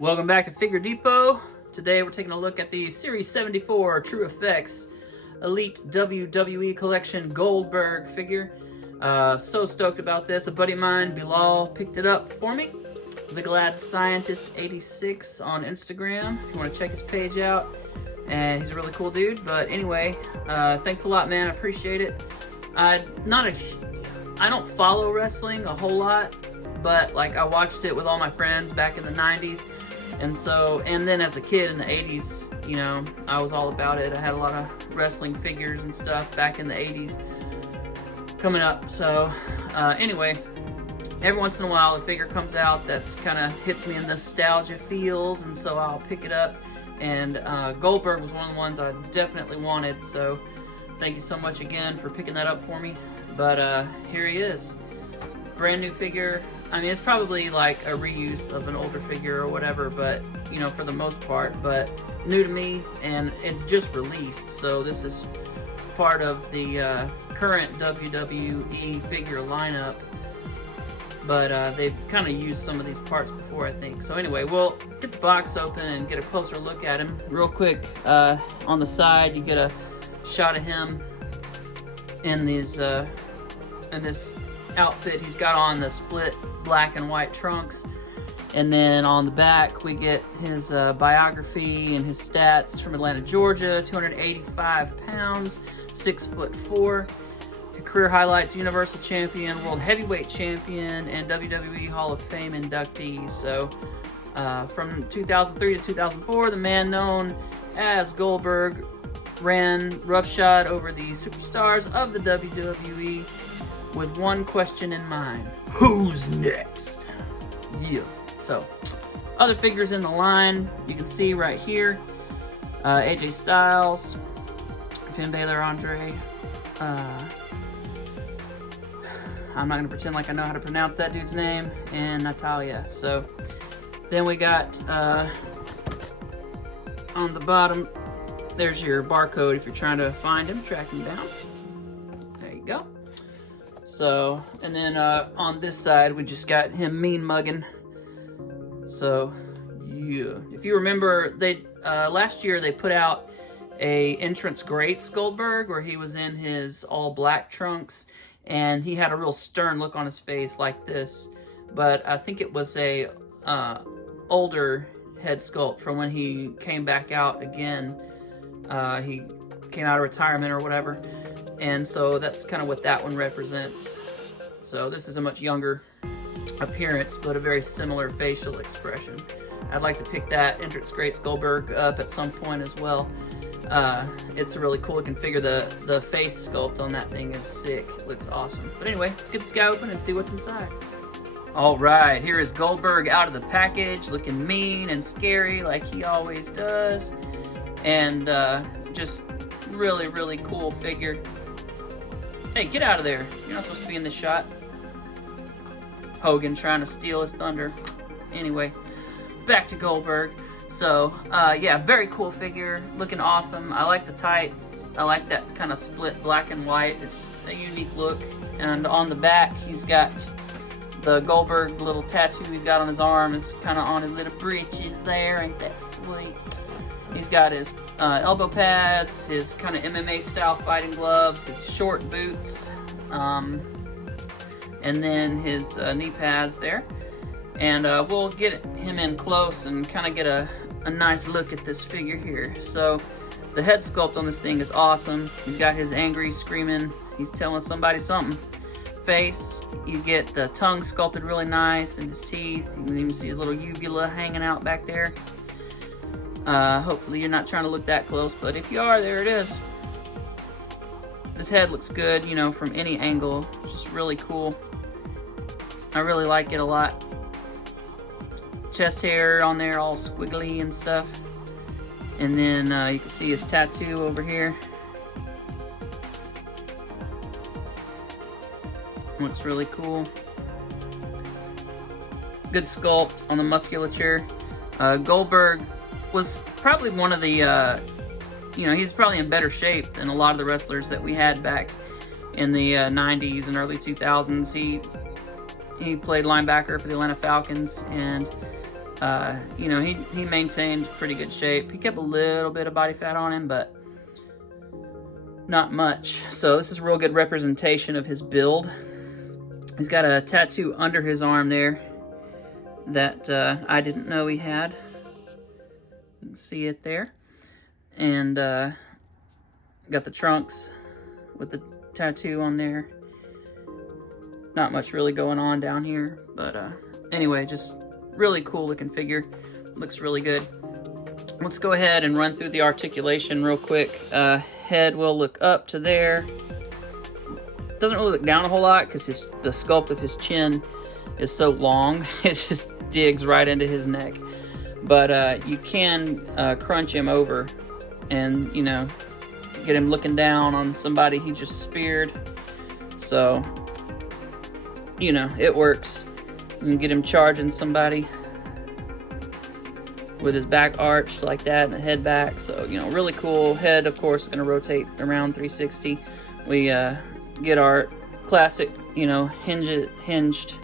Welcome back to Figure Depot. Today we're taking a look at the Series 74 True Effects Elite WWE Collection Goldberg figure. So stoked about this. A buddy of mine, Bilal, picked it up for me. The Glad Scientist 86 on Instagram. If you want to check his page out. And he's a really cool dude. But anyway, thanks a lot, man. I appreciate it. I don't follow wrestling a whole lot, but like I watched it with all my friends back in the 90s. And then as a kid in the 80s, you know, I was all about it. I had a lot of wrestling figures and stuff back in the 80s coming up. So anyway, every once in a while a figure comes out that's kind of hits me in nostalgia feels, and so I'll pick it up. And Goldberg was one of the ones I definitely wanted, so thank you so much again for picking that up for me. But here he is. Brand new figure. I mean, it's probably like a reuse of an older figure or whatever, but, you know, for the most part, but new to me, and it's just released, so this is part of the current WWE figure lineup, but they've kind of used some of these parts before, I think. So anyway, we'll get the box open and get a closer look at him. Real quick, on the side, you get a shot of him in these, in this outfit. He's got on the split black and white trunks, and then on the back we get his biography and his stats. From Atlanta, Georgia, 285 pounds, 6'4", career highlights: Universal Champion, World Heavyweight Champion, and WWE Hall of Fame inductee. So from 2003 to 2004, the man known as Goldberg ran roughshod over the superstars of the WWE with one question in mind: who's next? Yeah. So, other figures in the line, you can see right here, AJ Styles, Finn Balor, Andre, I'm not going to pretend like I know how to pronounce that dude's name, and Natalia. So, then we got, on the bottom, there's your barcode if you're trying to find him, track him down. There you go. So, and then on this side, we just got him mean mugging. So, yeah. If you remember, they last year they put out a entrance greats Goldberg where he was in his all black trunks, and he had a real stern look on his face like this. But I think it was a older head sculpt from when he came back out again. He came out of retirement or whatever. And so that's kind of what that one represents. So this is a much younger appearance, but a very similar facial expression. I'd like to pick that entrance greats Goldberg up at some point as well. It's a really cool looking figure. The face sculpt on that thing is sick. It looks awesome. But anyway, let's get this guy open and see what's inside. All right, here is Goldberg out of the package, looking mean and scary like he always does. And just really, really cool figure. Hey, get out of there. You're not supposed to be in this shot. Hogan trying to steal his thunder. Anyway, back to Goldberg. So, yeah, very cool figure. Looking awesome. I like the tights. I like that kind of split black and white. It's a unique look. And on the back, he's got the Goldberg little tattoo he's got on his arm. It's kind of on his little breeches there. Ain't that sweet? He's got his elbow pads, his kind of MMA style fighting gloves, his short boots, and then his knee pads there. And we'll get him in close and kind of get a nice look at this figure here. So the head sculpt on this thing is awesome. He's got his angry, screaming, he's telling somebody something face. You get the tongue sculpted really nice, and his teeth. You can even see his little uvula hanging out back there. Hopefully you're not trying to look that close, but if you are, there it is. This head looks good, you know, from any angle. It's just really cool. I really like it a lot. Chest hair on there, all squiggly and stuff. And then you can see his tattoo over here. Looks really cool. Good sculpt on the musculature. Goldberg was probably one of the, you know, he's probably in better shape than a lot of the wrestlers that we had back in the 90s and early 2000s. He played linebacker for the Atlanta Falcons, and You know, he maintained pretty good shape. He kept a little bit of body fat on him, but not much. So this is a real good representation of his build. He's got a tattoo under his arm there that I didn't know he had. You can see it there. And got the trunks with the tattoo on there. Not much really going on down here, but anyway, just really cool looking figure. Looks really good. Let's go ahead and run through the articulation real quick. Head will look up to there. Doesn't really look down a whole lot because the sculpt of his chin is so long. It just digs right into his neck. But you can crunch him over and, you know, get him looking down on somebody he just speared. So, you know, it works. You can get him charging somebody with his back arched like that and the head back. So, you know, really cool. Head, of course, is going to rotate around 360. We get our classic, you know, hinged,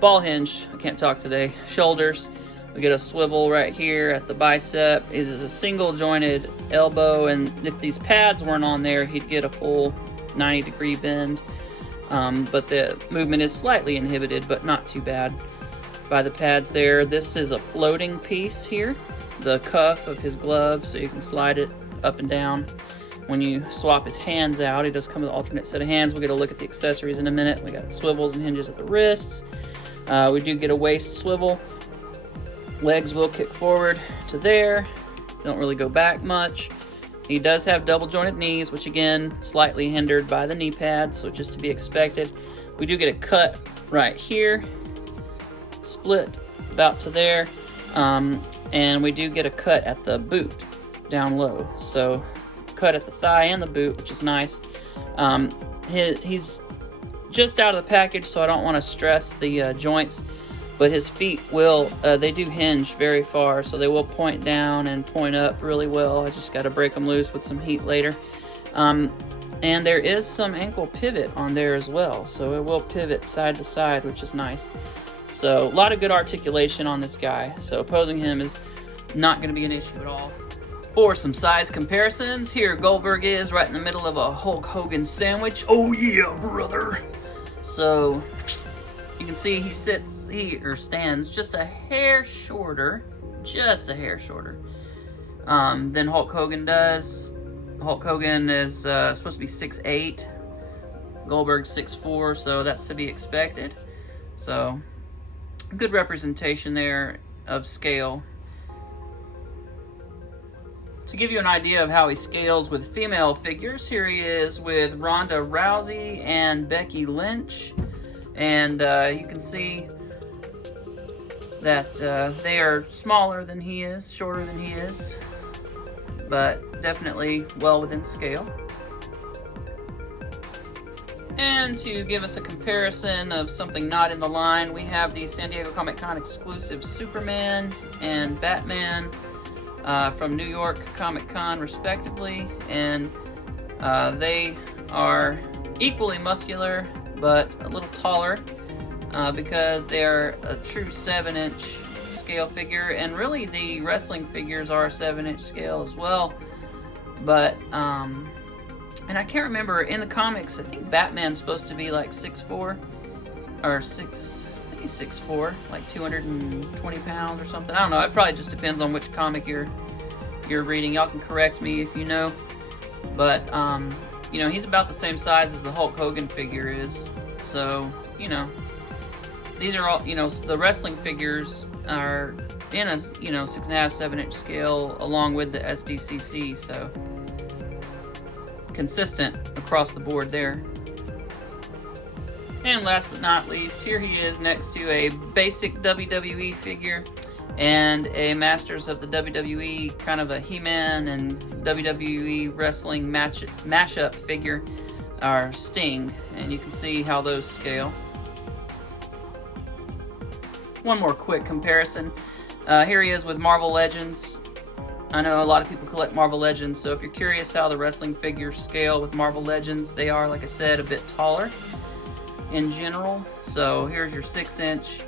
ball hinge, I can't talk today, shoulders. We get a swivel right here at the bicep. It is a single jointed elbow, and if these pads weren't on there, he'd get a full 90-degree bend. But the movement is slightly inhibited, but not too bad by the pads there. This is a floating piece here, the cuff of his glove, so you can slide it up and down. When you swap his hands out, he does come with an alternate set of hands. We'll get a look at the accessories in a minute. We got swivels and hinges at the wrists. We do get a waist swivel. Legs will kick forward to there. Don't really go back much. He does have double jointed knees, which again, slightly hindered by the knee pads, so just to be expected. We do get a cut right here, split about to there, and we do get a cut at the boot down low. So cut at the thigh and the boot, which is nice. He's just out of the package, so I don't want to stress the joints, but his feet will, they do hinge very far, so they will point down and point up really well. I just got to break them loose with some heat later. And there is some ankle pivot on there as well, so it will pivot side to side, which is nice. So a lot of good articulation on this guy, so opposing him is not going to be an issue at all. For some size comparisons, here Goldberg is right in the middle of a Hulk Hogan sandwich. Oh yeah, brother! So you can see he stands just a hair shorter, than Hulk Hogan does. Hulk Hogan is supposed to be 6'8", Goldberg's 6'4", so that's to be expected. So good representation there of scale. To give you an idea of how he scales with female figures, here he is with Ronda Rousey and Becky Lynch. And you can see that they are smaller than he is, shorter than he is, but definitely well within scale. And to give us a comparison of something not in the line, we have the San Diego Comic-Con exclusive Superman and Batman from New York Comic-Con respectively, and they are equally muscular but a little taller because they're a true 7-inch scale figure, and really the wrestling figures are 7-inch scale as well. But and I can't remember, in the comics I think Batman's supposed to be like 6'4", or 6'4", like 220 pounds or something. I don't know, it probably just depends on which comic you're reading. Y'all can correct me if you know, but you know, he's about the same size as the Hulk Hogan figure is. So, you know, these are all, you know, the wrestling figures are in a, you know, 6.5, 7-inch scale along with the SDCC, so consistent across the board there. And last but not least, here he is next to a basic WWE figure and a Masters of the WWE, kind of a He-Man and WWE wrestling mashup figure, our Sting, and you can see how those scale. One more quick comparison. Here he is with Marvel Legends. I know a lot of people collect Marvel Legends, so if you're curious how the wrestling figures scale with Marvel Legends, they are, like I said, a bit taller in general. So here's your 6-inch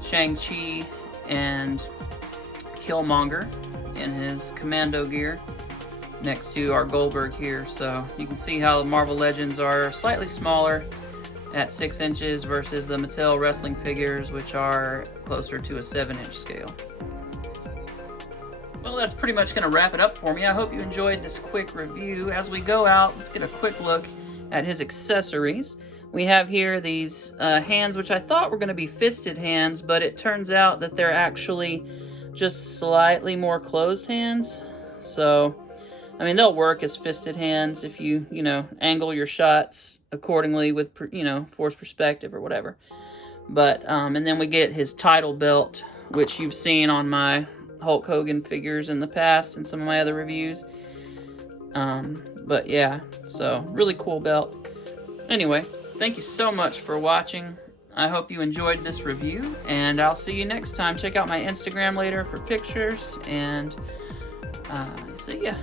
Shang-Chi and Killmonger in his commando gear next to our Goldberg here. So you can see how the Marvel Legends are slightly smaller at 6 inches versus the Mattel wrestling figures, which are closer to a 7-inch scale. Well, that's pretty much going to wrap it up for me. I hope you enjoyed this quick review. As we go out, let's get a quick look at his accessories. We have here these hands, which I thought were going to be fisted hands, but it turns out that they're actually just slightly more closed hands. So, I mean, they'll work as fisted hands if you angle your shots accordingly with, force perspective or whatever. But, and then we get his title belt, which you've seen on my Hulk Hogan figures in the past and some of my other reviews. But yeah, so really cool belt. Anyway, thank you so much for watching. I hope you enjoyed this review, and I'll see you next time. Check out my Instagram later for pictures, and so yeah.